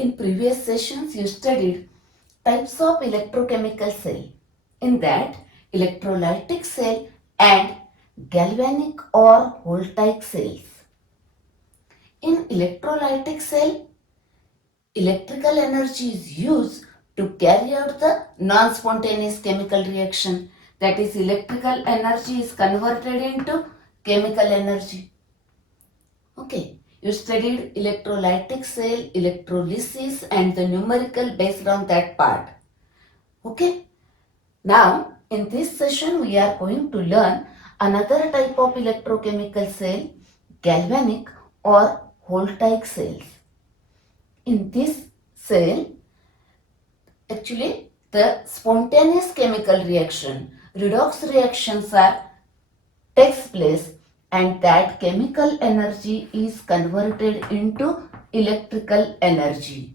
In previous sessions, you studied types of electrochemical cell. In that, electrolytic cell and galvanic or voltaic cells. In electrolytic cell, electrical energy is used to carry out the non-spontaneous chemical reaction. That is, electrical energy is converted into chemical energy. Okay. You studied electrolytic cell, electrolysis and the numerical based on that part. Okay. Now, in this session, we are going to learn another type of electrochemical cell, galvanic or voltaic cells. In this cell, actually, the spontaneous chemical reaction, redox reactions takes place, and that chemical energy is converted into electrical energy.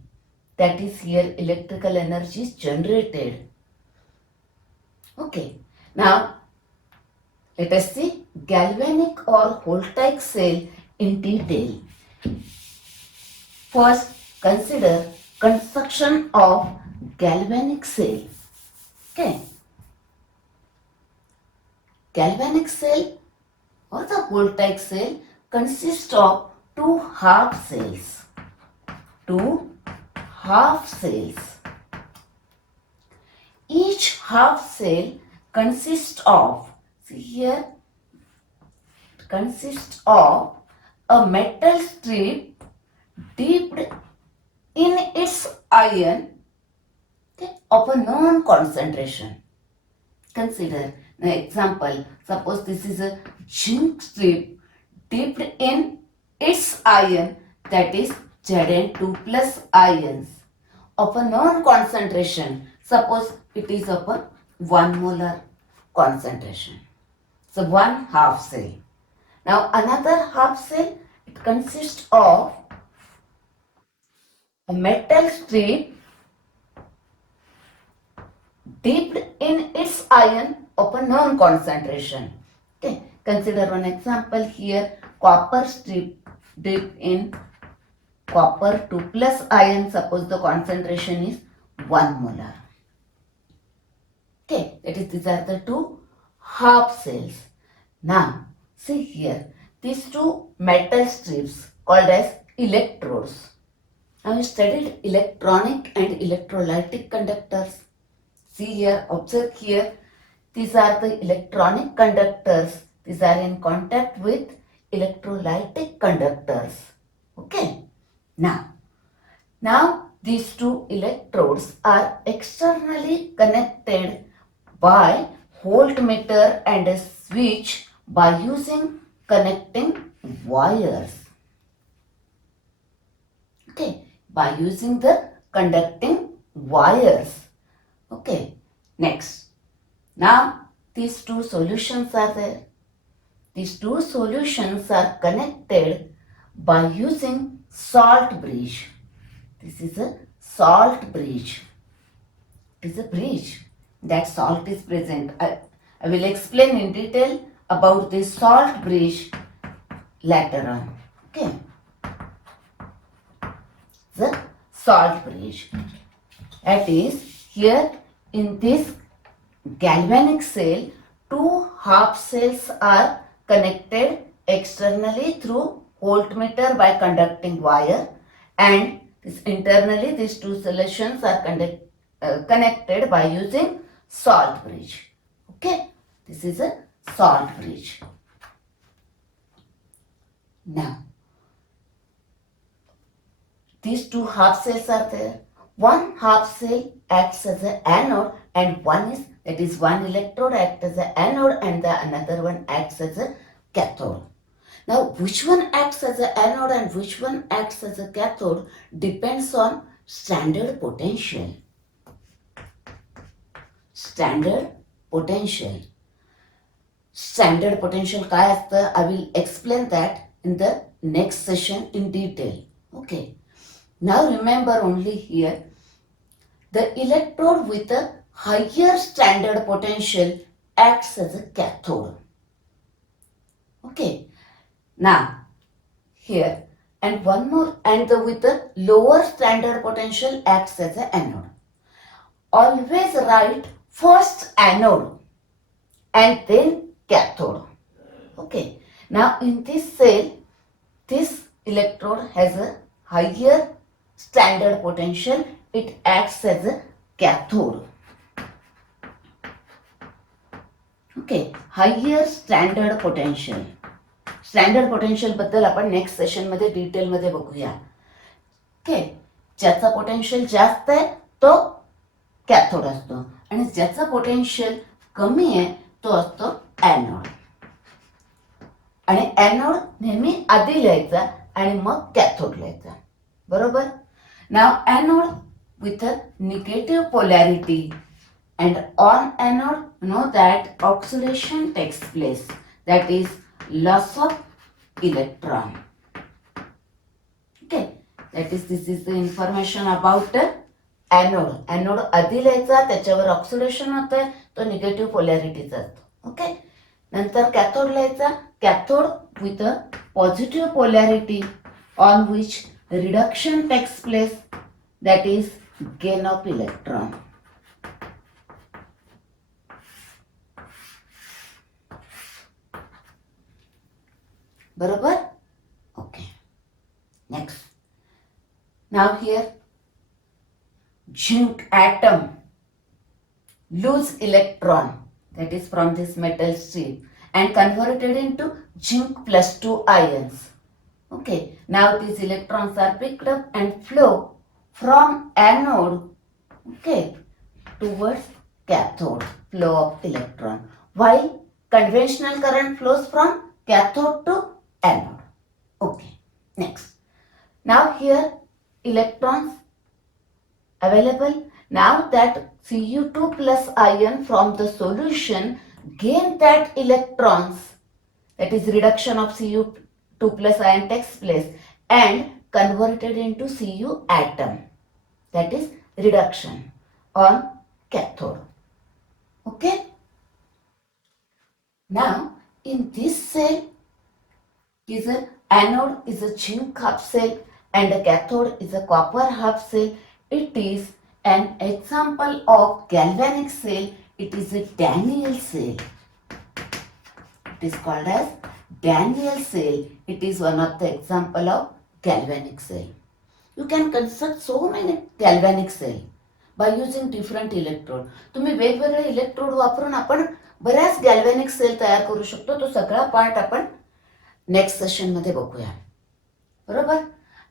That is, here electrical energy is generated. Okay. Now, let us see galvanic or voltaic cell in detail. First, consider construction of galvanic cell. Okay. Galvanic cell or the voltaic cell consists of two half cells. Two half cells. Each half cell consists of, see here, it consists of a metal strip dipped in its iron, okay, of a known concentration. Consider an example. Suppose this is a zinc strip dipped in its iron, that is Zn2 plus ions, of a known concentration. Suppose it is of a 1 molar concentration. So one half cell. Now another half cell, it consists of a metal strip dipped in its iron of a known concentration. Okay. Consider one example here, copper strip dipped in copper 2 plus iron. Suppose the concentration is 1 molar. Okay, that is, these are the two half cells. Now, see here, these two metal strips called as electrodes. Now, we studied electronic and electrolytic conductors. See here, observe here, these are the electronic conductors. These are in contact with electrolytic conductors. Okay. Now these two electrodes are externally connected by voltmeter and a switch by using connecting wires. Okay, by using the conducting wires. Okay, next. Now these two solutions are there. These two solutions are connected by using salt bridge. This is a salt bridge. It is a bridge that salt is present. I will explain in detail about this salt bridge later on. Okay. The salt bridge. That is, here in this galvanic cell, two half cells are connected externally through voltmeter by conducting wire, and internally these two solutions are connected by using salt bridge. Okay, this is a salt bridge. Now, these two half cells are there. One half cell acts as an anode and one electrode acts as an anode and the another one acts as a cathode. Now, which one acts as an anode and which one acts as a cathode depends on standard potential. Standard potential. Standard potential काय असतं? I will explain that in the next session in detail. Okay. Now remember only here, the electrode with a higher standard potential acts as a cathode. Okay. Now, here and one more, and with the lower standard potential acts as an anode. Always write first anode and then cathode. Okay. Now in this cell, this electrode has a higher standard potential. It acts as a cathode. Okay. Higher standard potential. Standard potential बद्दल आपण next session मध्ये detail मध्ये बघूया. Okay. ज्याचा potential जास्त आहे तो cathode असतो आणि ज्याचा पोटेन्शियल कमी आहे तो असतो एनोड. आणि एनोड नेहमी आधी लिहायचा आणि मग कॅथोड लिहायचा. बरोबर. नाव anode with a negative polarity and on anode know that oxidation takes place, that is loss of electron. Okay, this is the information about anode. Anode आधी लिहायचा, त्याच्यावर ऑक्सिडेशन होतंय, तो निगेटिव्ह पोलॅरिटीचा असतो. ओके. नंतर कॅथोड लिहायचा. Cathode with a positive polarity on which reduction takes place, that is gain of electron. बरोबर. Okay. Next. Now here zinc atom lose electron, that is from this metal strip, and converted into zinc plus 2 ions. Okay. Now these electrons are picked up and flow from anode, okay, towards cathode. Flow of electron, while conventional current flows from cathode to anode. Okay. Next. Now here electrons available. Now that Cu2 plus ion from the solution gain that electrons, that is reduction of Cu2 plus ion takes place and converted into Cu atom, that is reduction on cathode. Okay. Now in this cell is an anode is a zinc half cell and a cathode is a copper half cell. It is an example of galvanic cell. It is a Daniel cell. It is called as Daniel cell. It is one of the example of galvanic cell. You can construct so many galvanic cell by using different electrode. तुम्ही वेगवेगळे electrode वापरून आपण बऱ्याच galvanic cell तयार करू शकतो. तो सगळा पार्ट आपण नेक्स्ट सेशन मध्ये बघूया. बरोबर.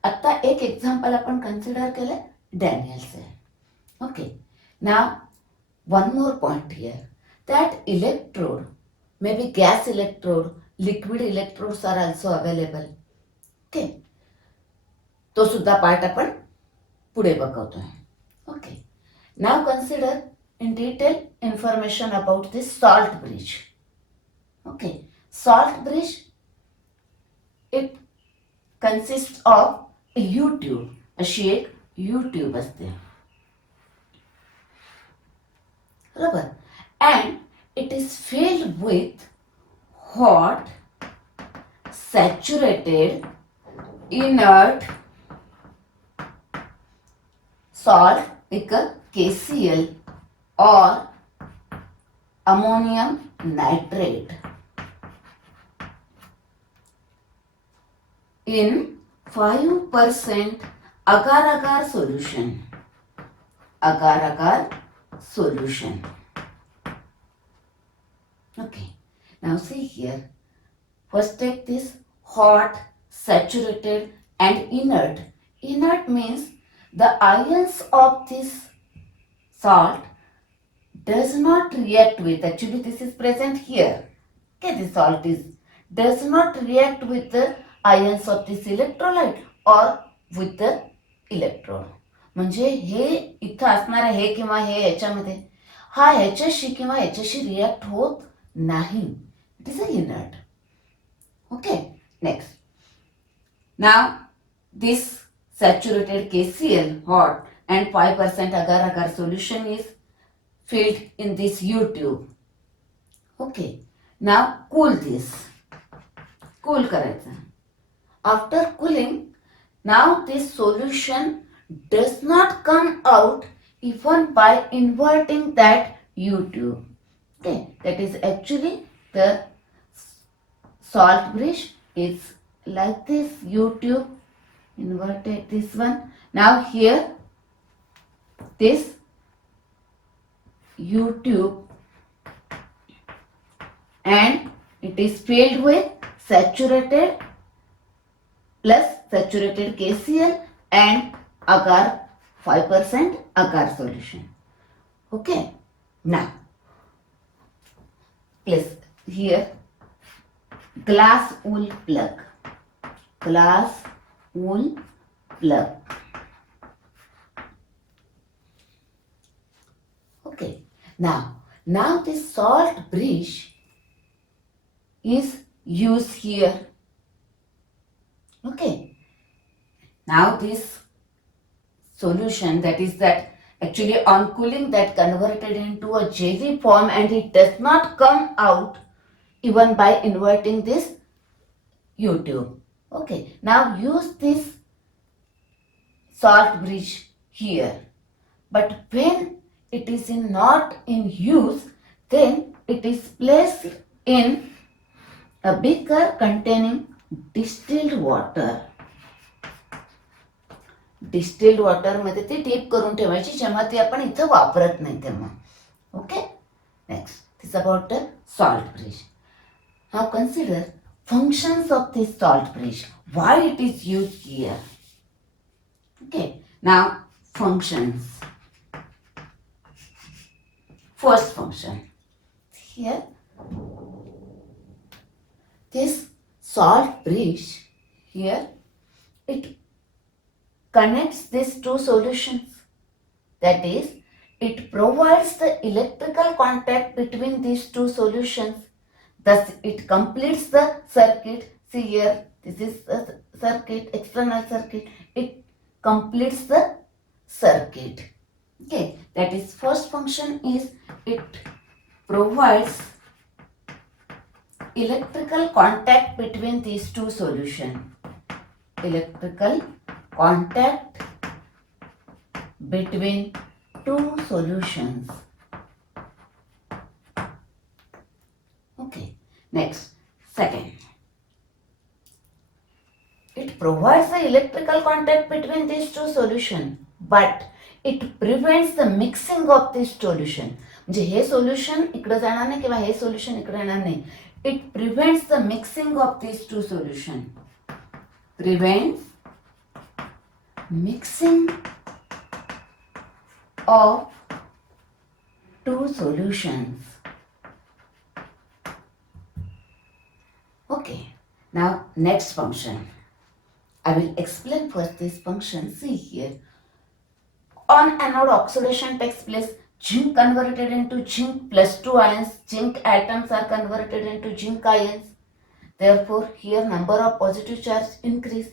आता एक एक्झाम्पल आपण कन्सिडर केलं, Daniell cell. Okay. Now one more point here, that electrode may be gas electrode, liquid electrodes are also available. Okay. तो सुद्धा पार्ट आपण पुढे बघतोय. Okay. Now consider in detail information about this salt bridge. Okay. Salt bridge, it consists of a U-tube. अशी एक U-tube असते. बरोबर. And it is filled with hot, saturated, inert salt like a KCl or ammonium nitrate in 5% agar-agar solution. Agar-agar solution. Okay. Now see here. First take this hot, saturated and inert. Inert means the ions of this salt does not react with, actually this is present here. Okay, the salt does not react with the ions of this electrolyte or with the electrode. म्हणजे हे इथं असणार हे किंवा हे याच्यामध्ये हा ह्याच्याशी किंवा याच्याशी react होत नाही. It is a inert. Okay. Next. Now this saturated KCl hot and 5% agar-agar solution is filled in this U-tube. Okay. Now cool this. Cool करायचं. After cooling, Now this solution does not come out even by inverting that U tube. Okay, that is actually the salt bridge is like this U tube, inverted this one. Now here this U tube, and it is filled with saturated plus saturated KCl and agar 5% agar solution. Okay, now place here glass wool plug, glass wool plug. Okay, now this salt bridge is used here. Okay, now this solution, that is that actually on cooling that converted into a jelly form, and it does not come out even by inverting this U tube. Okay, now use this salt bridge here, but when it is not in use, then it is placed in a beaker containing distilled water. Distilled water मध्ये ती deep करून ठेवायची जेव्हा ती आपण इथं वापरत नाही तेव्हा. Okay, next this about the salt bridge. Now consider functions of this salt bridge, why it is used here. Okay, now functions. First function here, this salt bridge here, it connects these two solutions. That is, it provides the electrical contact between these two solutions. Thus, it completes the circuit. See here, this is the circuit, external circuit. It completes the circuit. Okay, that is first function is it provides electrical contact between these two solutions. Electrical contact between two solutions. Okay, next, second. It provides the electrical contact between these two solutions, but it prevents the mixing of this solution. म्हणजे हे solution इकडे जाणार नाही किंवा हे solution इकडे येणार नाही. It prevents the mixing of these two solutions. Prevents mixing of two solutions. Okay, now next function. I will explain first this function. See here, on anode oxidation takes place, zinc converted into zinc plus 2 ions, zinc atoms are converted into zinc ions. Therefore, here number of positive charge increase.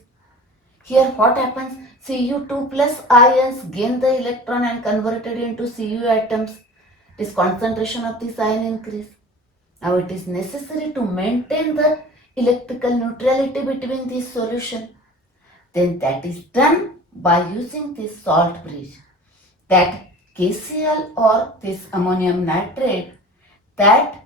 Here what happens? Cu2 plus ions gain the electron and converted into Cu atoms. This concentration of this ion increase. Now it is necessary to maintain the electrical neutrality between these solutions. Then that is done by using this salt bridge. That KCl or this ammonium nitrate that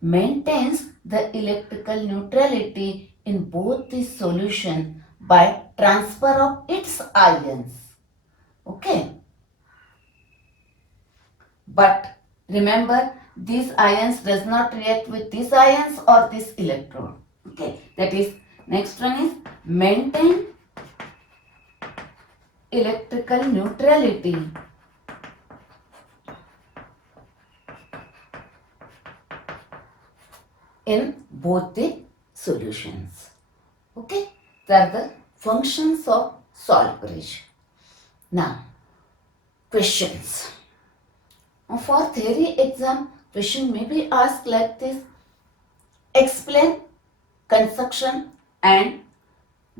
maintains the electrical neutrality in both these solutions by transfer of its ions. Okay. But remember, these ions does not react with these ions or this electrode. Okay. That is, next one is maintain electrical neutrality in both the solutions. Okay, these are the functions of salt bridge. Now, questions. For theory exam, question may be asked like this. Explain construction and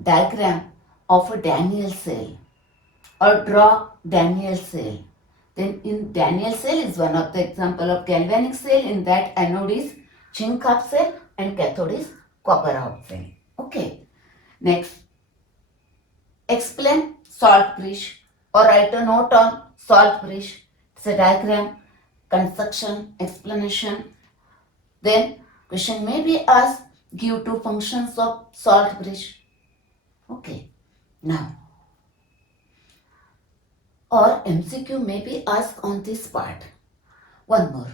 diagram of a Daniell cell, or draw Daniell cell. Then in Daniell cell is one of the example of galvanic cell. In that, anode is zinc half cell and cathode is copper half cell. Okay. Next, explain salt bridge or write a note on salt bridge. It's a diagram, construction, explanation. Then question may be asked, give two functions of salt bridge. Okay, now or MCQ may be asked on this part. One more.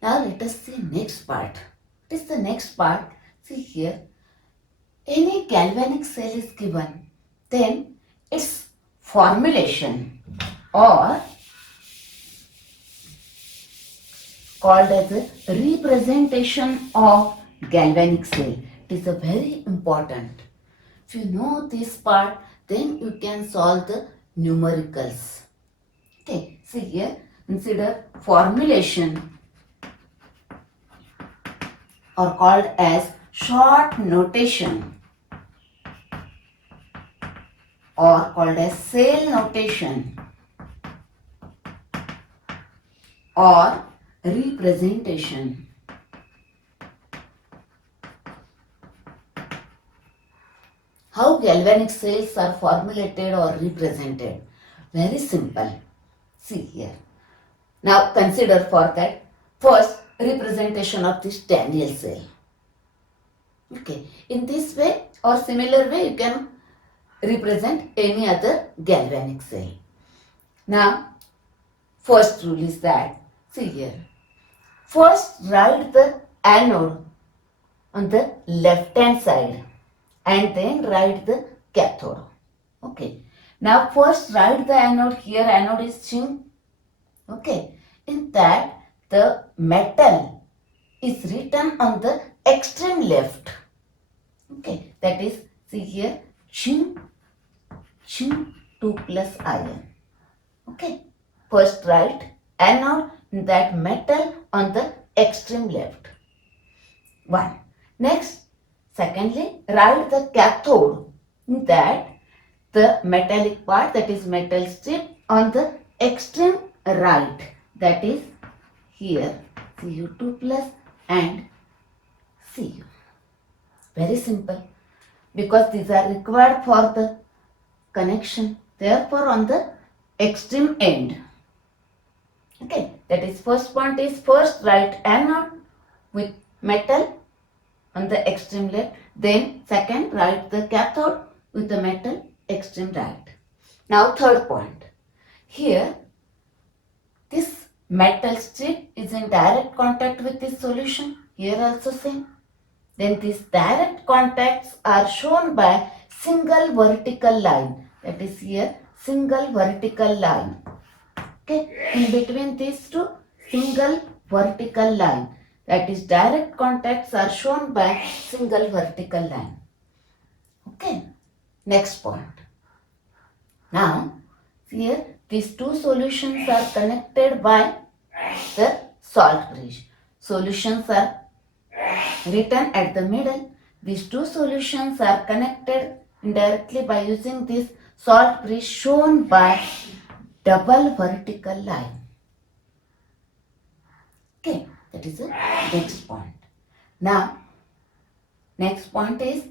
Now let us see next part. What is the next part? See here. Any galvanic cell is given, then its formulation or called as a representation of galvanic cell. It is a very important. If you know this part, then you can solve the numericals. Okay, see here, consider formulation or called as short notation or called as cell notation or representation. How galvanic cells are formulated or represented? Very simple. See here. Now consider for that first representation of this Daniel cell. Okay. In this way or similar way you can represent any other galvanic cell. Now first rule is that, see here. First write the anode on the left hand side and then write the cathode. Okay. Now first write the anode. Here anode is zinc. Okay. In that the metal is written on the extreme left. Okay. That is, see here, zinc 2 plus iron. Okay. First write anode, that metal on the extreme left. 1. Next, secondly, write the cathode, that the metallic part, that is metal strip, on the extreme right, that is here Cu2 plus and Cu. Very simple, because these are required for the connection, therefore on the extreme end. Okay, that is first point is first write anode with metal on the extreme left, then second write the cathode with the metal extreme right. Now third point, here this metal strip is in direct contact with this solution, here also same. Then these direct contacts are shown by single vertical line, that is here single vertical line. Okay, in between these two, single vertical line, that is direct contacts are shown by single vertical line. Okay, next point. Now here these two solutions are connected by the salt bridge. Solutions are written at the middle. These two solutions are connected indirectly by using this salt bridge shown by double vertical line. Okay, that is the next point. Now, next point is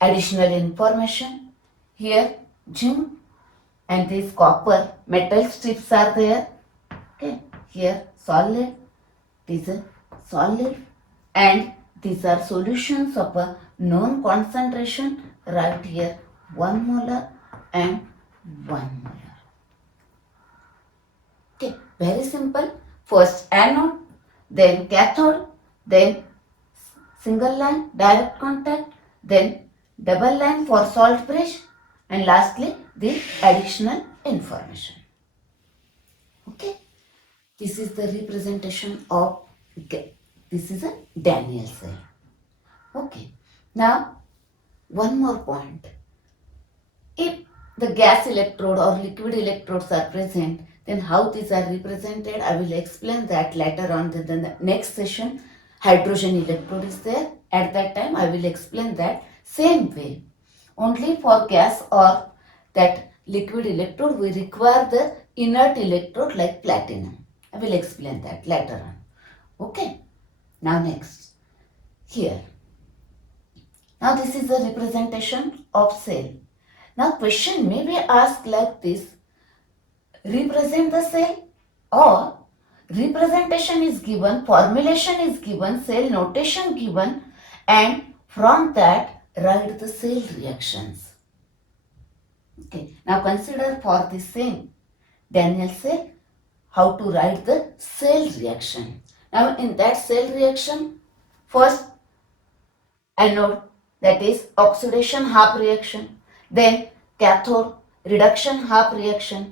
additional information. Here, zinc and this copper metal strips are there. Okay, here solid, this is solid, and these are solutions of a known concentration. Right here 1 molar and 1 molar. Okay, very simple. First anode, then cathode, then single line direct contact, then double line for salt bridge, and lastly the additional information. Okay, this is the representation of, this is a Daniel cell. Okay, now one more point. If the gas electrode or liquid electrodes are present, then how these are represented, I will explain that later on in the next session. Hydrogen electrode is there. At that time I will explain that. Same way, only for gas or that liquid electrode we require the inert electrode like platinum. I will explain that later on. Okay. Now next, here. Now this is a representation of cell. Now question may be asked like this: represent the cell, or representation is given, formulation is given, cell notation given, and from that write the cell reactions. Okay, now consider for the same Daniel cell how to write the cell reaction. Now in that cell reaction, first anode, that is oxidation half reaction, then cathode reduction half reaction,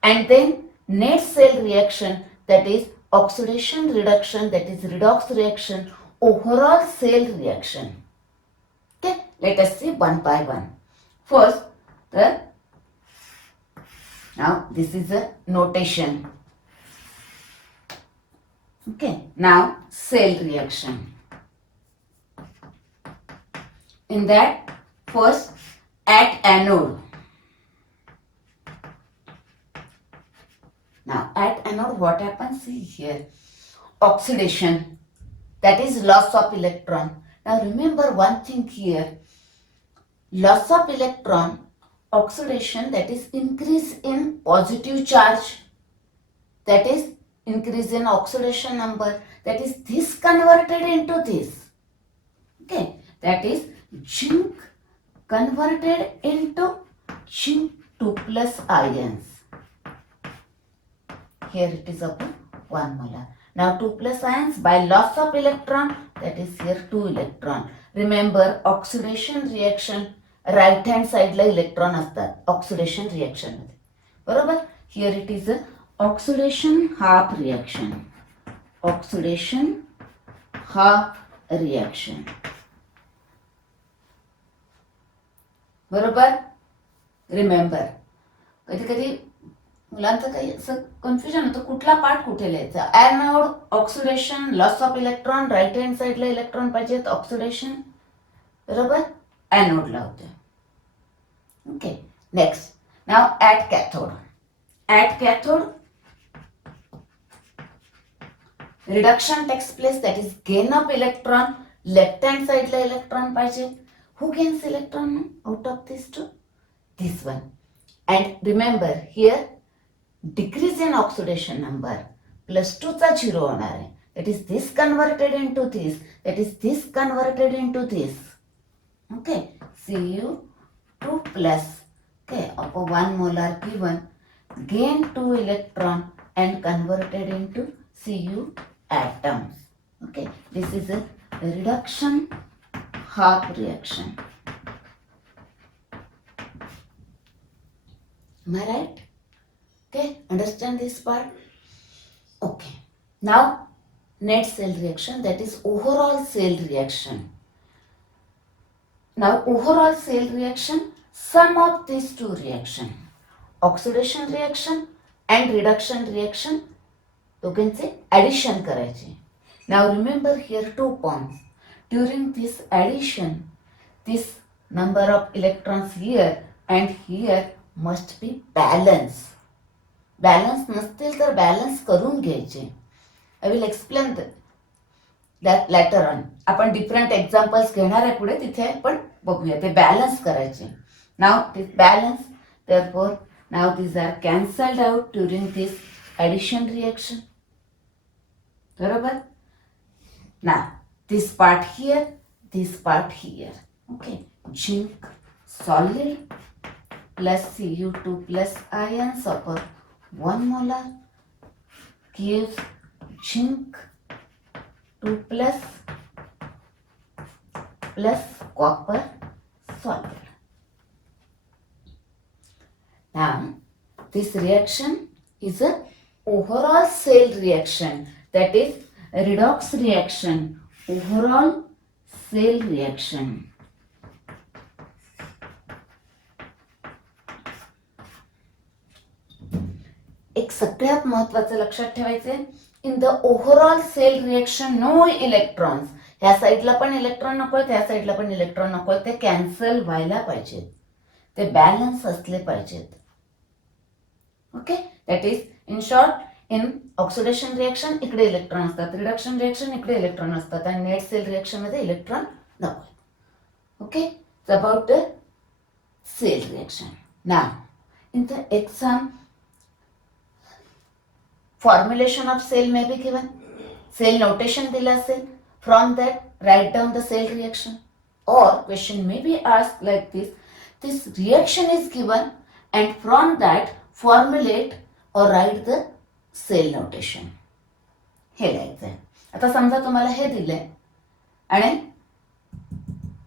and then net cell reaction, that is oxidation reduction, that is redox reaction, overall cell reaction. Okay, let us see one by one. First, now this is a notation. Okay, now cell reaction. In that, first at anode. Now at anode what happens? See here, oxidation, that is loss of electron. Now remember one thing here, loss of electron, oxidation, that is increase in positive charge, that is increase in oxidation number, that is this converted into this. Okay, that is zinc converted into zinc 2 plus ions. Here it is upon 1 molar. Now 2 plus ions by loss of electron, that is here 2 electron. Remember oxidation reaction right hand side la electron असतात oxidation reaction मध्ये, बरोबर. Here it is a oxidation half reaction. Oxidation half reaction. बरोबर. Remember, कधी कधी मुलांचं काही असं confusion होतं कुठला पार्ट कुठे लिहायचा. Anode oxidation, loss of electron, right hand साईडला इलेक्ट्रॉन पाहिजेत, ऑक्सिडेशन, बरोबर, ॲनोडला होते. Okay, next. नाव at cathode. At cathode reduction takes place, that is gain of electron. Left hand साईडला इलेक्ट्रॉन पाहिजे. Who gains electron out of these two? This one. And remember here decrease in oxidation number, plus 2 चा 0 होणार आहे. That is this converted into this. That is this converted into this. Okay. Cu2 plus. Okay. Upon 1 molar given. Gain 2 electron and converted into Cu atoms. Okay. This is a reduction half reaction. Am I right? Okay, understand this part? Okay. Now, net cell reaction, that is overall cell reaction. Now, overall cell reaction, sum of these two reaction, oxidation reaction and reduction reaction, दोघांचे addition करायचे. Now, remember here 2 points. During this addition, this number of electrons here and here must be balanced. Balance नसतील तर balance करून घ्यायचे. I will explain that later on. आपण different examples घेणार आहे पुढे, तिथे आपण बघूया ते balance करायचे. Now this balance, therefore now these are cancelled out during this addition reaction. बरोबर? Now this part here, this part here. Okay, zinc solid plus Cu2 plus ions upon 1 molar gives zinc 2 plus copper solid. Now this reaction is a overall cell reaction, that is redox reaction. Overall cell reaction. एक सगळ्यात महत्वाचं लक्षात ठेवायचं, in the overall cell reaction no electrons. ह्या साईडला पण electron नको, त्या साईडला पण इलेक्ट्रॉन नको, ते कॅन्सल व्हायला पाहिजेत, ते बॅलन्स असले पाहिजेत. Okay, that is in short, in oxidation reaction इकडे इलेक्ट्रॉन असतात, रिडक्शन रिएक्शन इकडे इलेक्ट्रॉन असतात, आणि नेट सेल रिएक्शन मध्ये इलेक्ट्रॉन नको. Okay, it's about the cell reaction. Now, in the exam, formulation of cell may be given. Cell notation दिला असेल. From that, write down the cell reaction. Or question may be asked like this. This reaction is given and from that formulate or write the cell notation. हे लिहायचं आहे. आता समजा तुम्हाला हे दिलंय आणि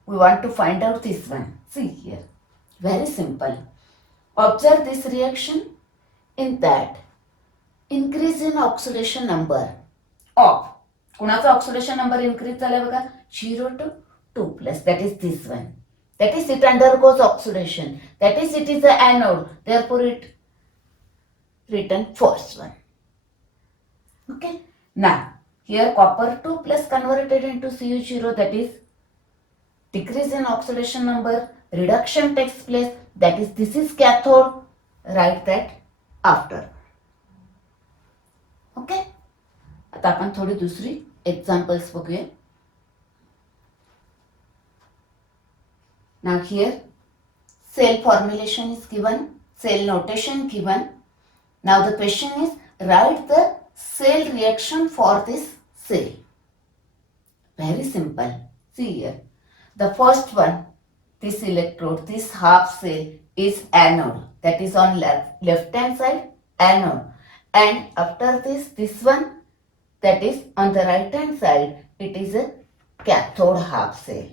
we want to find out this one. See here. Very simple. Observe this reaction. In that, increase in oxidation number of कुणाचा oxidation number increase झाला बघा 0 to 2 plus, that is this one. That is it undergoes oxidation. That is it is the anode. Therefore it written first one. Okay. Now here copper 2 plus converted into Cu0, that is decrease in oxidation number, reduction takes place, that is this is cathode. Write that after. Okay. आता आपण थोडी दुसरी examples बघूया. Now here cell formulation is given, cell notation given. Now the question is write the cell reaction for this cell. Very simple. See here. The first one, this electrode, this half cell is anode. That is on left hand side, anode. And after this one, that is on the right hand side, it is a cathode half cell.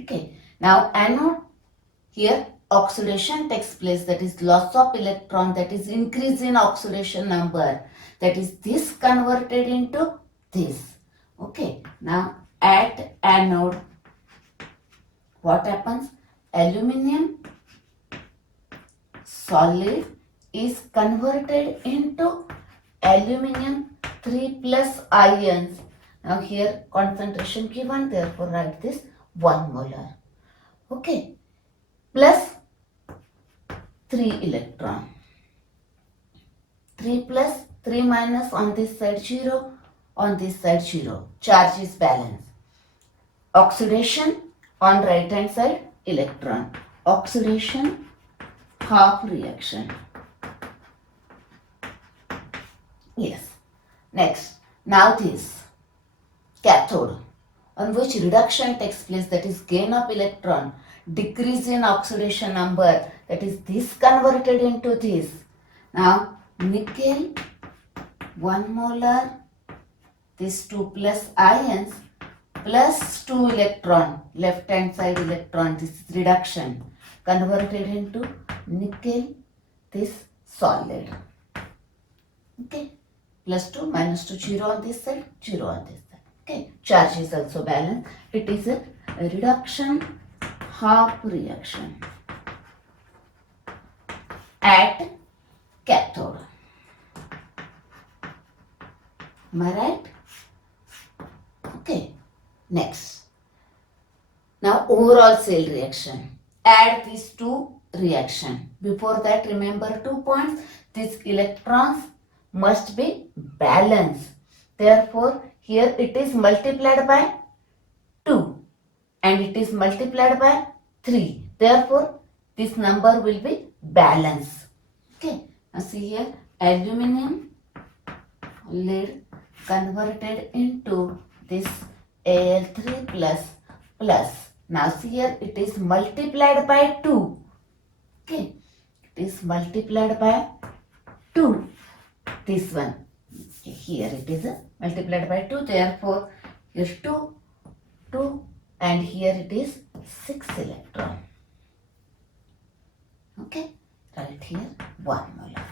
Okay. Now anode, here oxidation takes place, that is loss of electron, that is increase in oxidation number, that is this converted into this. Okay. Now at anode, what happens? Aluminum solid is converted into aluminum 3 plus ions. Now here concentration given, therefore write this 1 molar. Okay. Plus 3 electron. 3 plus 3 minus, on this side 0, on this side 0. Charge is balanced. Oxidation on right hand side, electron. Oxidation, half reaction. Yes. Next. Now this cathode, on which reduction takes place, that is gain of electron, decrease in oxidation number, that is this converted into this. Now nickel 1 molar, this 2 plus ions plus 2 electron, left hand side electron, this is reduction, converted into nickel, this solid. Okay. Plus 2 minus 2, 0 on this side, 0 on this side. Okay. Charge is also balanced. It is a reduction half reaction at cathode. Am I right? Okay. Next. Now overall cell reaction. Add these two reaction. Before that, remember 2 points. These electrons must be balanced. Therefore, here it is multiplied by 2 and it is multiplied by 3. Therefore, this number will be balanced. Okay. Now see here, aluminum lead converted into this Al3 plus. Now see here, it is multiplied by 2. Okay. It is multiplied by 2. This one. Here it is multiplied by 2. Therefore, here 2 and here it is 6 electron. Okay. Right here 1 molar.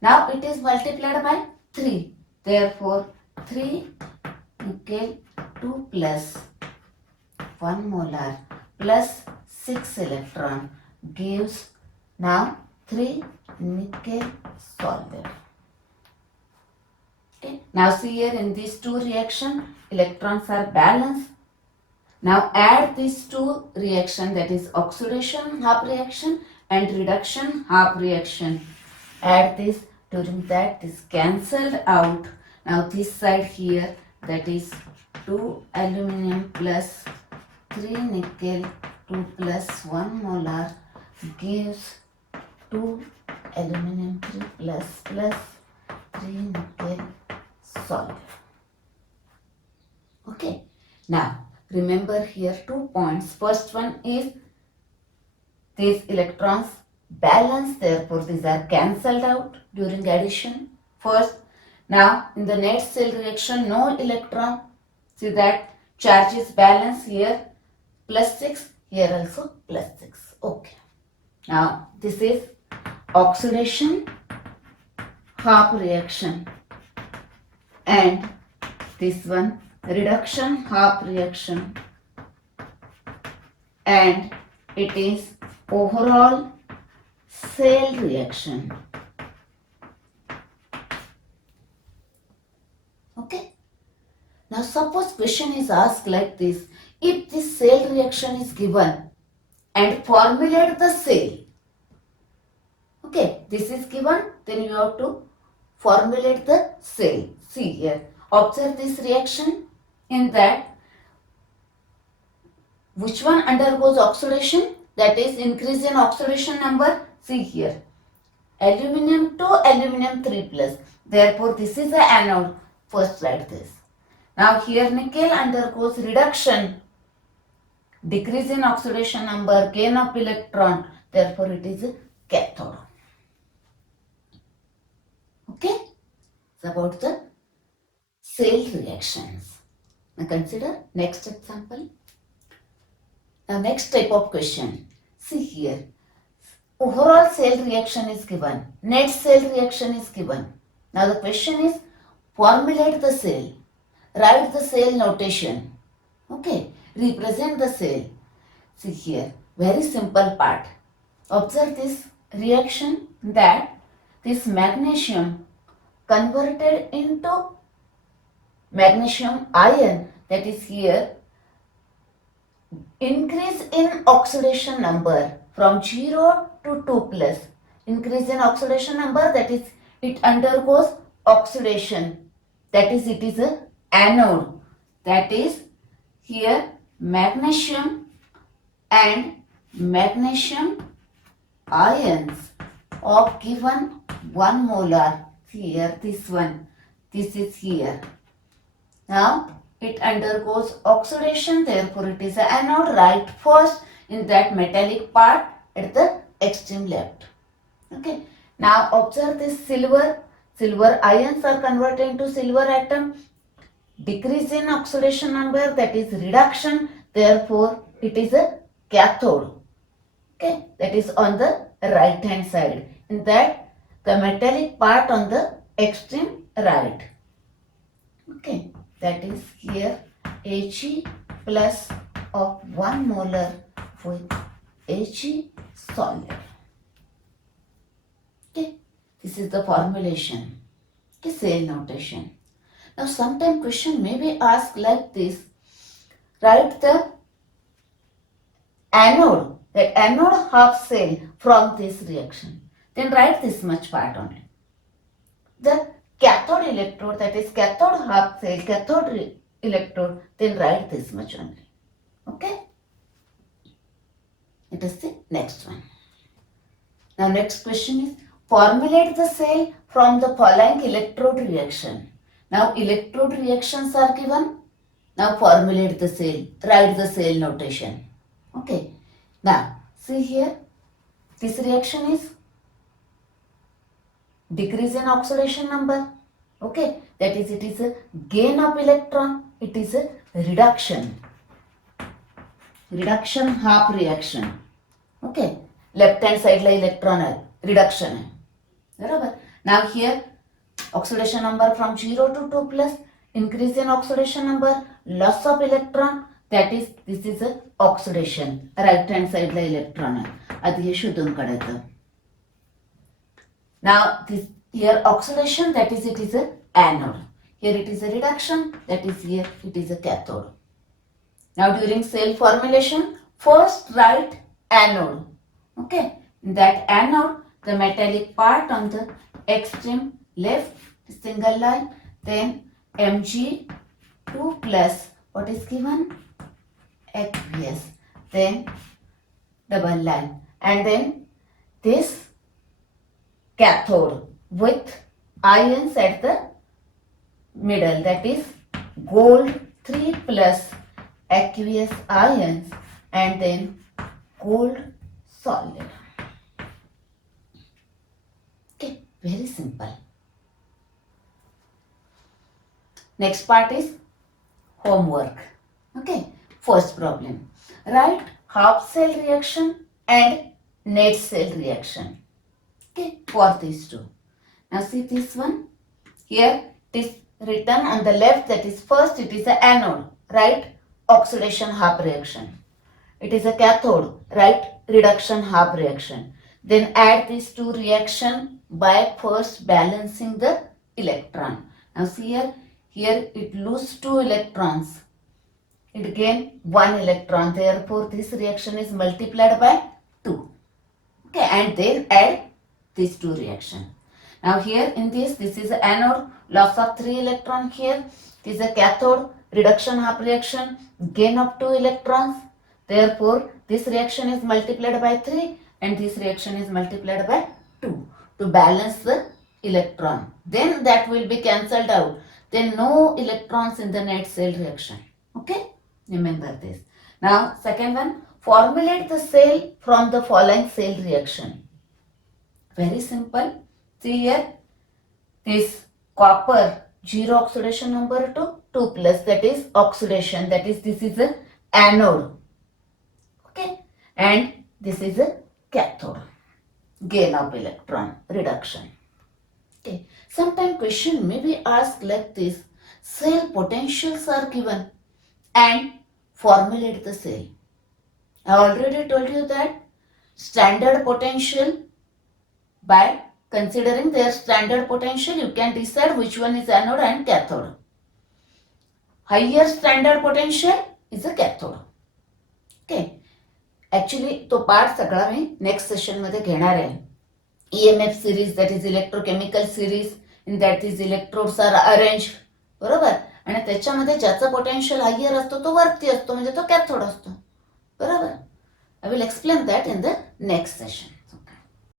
Now it is multiplied by 3. Therefore, 3 nickel 2 plus 1 molar plus 6 electron gives now 3 nickel solid. Okay. Now see here, in these two reactions, electrons are balanced. Now add these two reactions, that is oxidation half reaction and reduction half reaction. Add this, during that this cancelled out. Now this side here, that is 2 aluminum plus 3 nickel 2 plus 1 molar gives 2 aluminum 3 plus 3 nickel solid. Okay. Now remember here 2 points. First one is these electrons balance, therefore these are cancelled out during addition. First, now in the net cell reaction, no electron. See that charge is balanced here +6, here also +6. Okay. Now this is oxidation half reaction, and this one reduction half reaction, and it is overall cell reaction. Okay. Now suppose question is asked like this: if this cell reaction is given and formulate the cell. Okay, this is given, then you have to formulate the cell. See here, observe this reaction. In that, which one undergoes oxidation? That is increase in oxidation number. See here, aluminum to aluminum 3 plus. Therefore, this is the anode. First write this. Now here nickel undergoes reduction, decrease in oxidation number, gain of electron. Therefore, it is a cathode. Okay, it's about the cell reactions. Now consider next example. Now next type of question. See here, overall cell reaction is given, net cell reaction is given. Now the question is formulate the cell, write the cell notation. Okay, represent the cell. See here, very simple part. Observe this reaction, that this magnesium converted into magnesium ion, that is here, increase in oxidation number from 0 to 2 plus. Increase in oxidation number, that is it undergoes oxidation, that is it is a anode, that is here magnesium and magnesium ions of given 1 molar. Here this one, this is here. Now it undergoes oxidation, therefore it is an anode. Write first in that metallic part at the extreme left. Okay. Now observe this silver. Silver ions are converted into silver atom. Decrease in oxidation number, that is reduction, therefore it is a cathode. Okay, that is on the right hand side. In that, the metallic part on the extreme right. Okay, that is here Ag plus of 1 molar with Ag solid. Okay, this is the formulation. Okay, cell notation. Now sometime question may be asked like this: write the anode, that anode half cell from this reaction. Then write this much part only. The cathode electrode, that is cathode half cell, cathode electrode, then write this much only. Okay? It is the next one. Now next question is formulate the cell from the following electrode reaction. Now electrode reactions are given. Now formulate the cell, write the cell notation. Okay. Now see here, this reaction is decrease in oxidation number. Okay, that is it is a gain of electron, it is a reduction. Reduction half reaction. Okay, left hand side la electron hai, reduction hai. Barabar. Now here oxidation number from 0 to 2 plus, increase in oxidation number, loss of electron, that is this is a oxidation. Right hand side la electron hai. Adi he shudun kadayta. Now this here oxidation, that is it is a anode. Here it is a reduction, that is here it is a cathode. Now during cell formulation, first write anode. Okay, in that anode, the metallic part on the extreme left single line, then Mg2 plus, what is given? aqueous, then double line, and then this cathode with ions at the middle, that is gold 3 plus aqueous ions and then gold solid. Okay, very simple. Next part is homework. Okay, first problem. Write half cell reaction and net cell reaction. Okay, for these two. Now see this one. Here it is written on the left, that is first it is a anode. Write oxidation half reaction. It is a cathode. Write reduction half reaction. Then add these two reaction by first balancing the electron. Now see here it lose 2 electrons. It gain 1 electron. Therefore this reaction is multiplied by 2. Okay, and then add these two reaction. Now here in this is a anode, loss of 3 electron here. It is a cathode, reduction half reaction, gain of 2 electrons. Therefore this reaction is multiplied by 3 and this reaction is multiplied by 2 to balance the electron. Then that will be cancelled out. Then no electrons in the net cell reaction. Okay, remember this. Now second one, formulate the cell from the following cell reaction. Very simple. See here, this copper 0 oxidation number 2 plus, that is oxidation, that is this is a anode. Okay, and this is a cathode, gain of electron, reduction. Okay, sometimes question may be asked like this, cell potentials are given and formulate the cell. I already told you that standard potential, by considering their standard potential you can decide which one is anode and cathode. Higher standard potential is a cathode. Okay, actually तो part सगळा मी next session मध्ये घेणार आहे. EMF series, that is electrochemical series, in that is electrodes are arranged, बरोबर. आणि त्याच्यामध्ये ज्याचा potential higher असतो तो वरती असतो, म्हणजे तो कॅथोड असतो, बरोबर. I will explain that in the next session.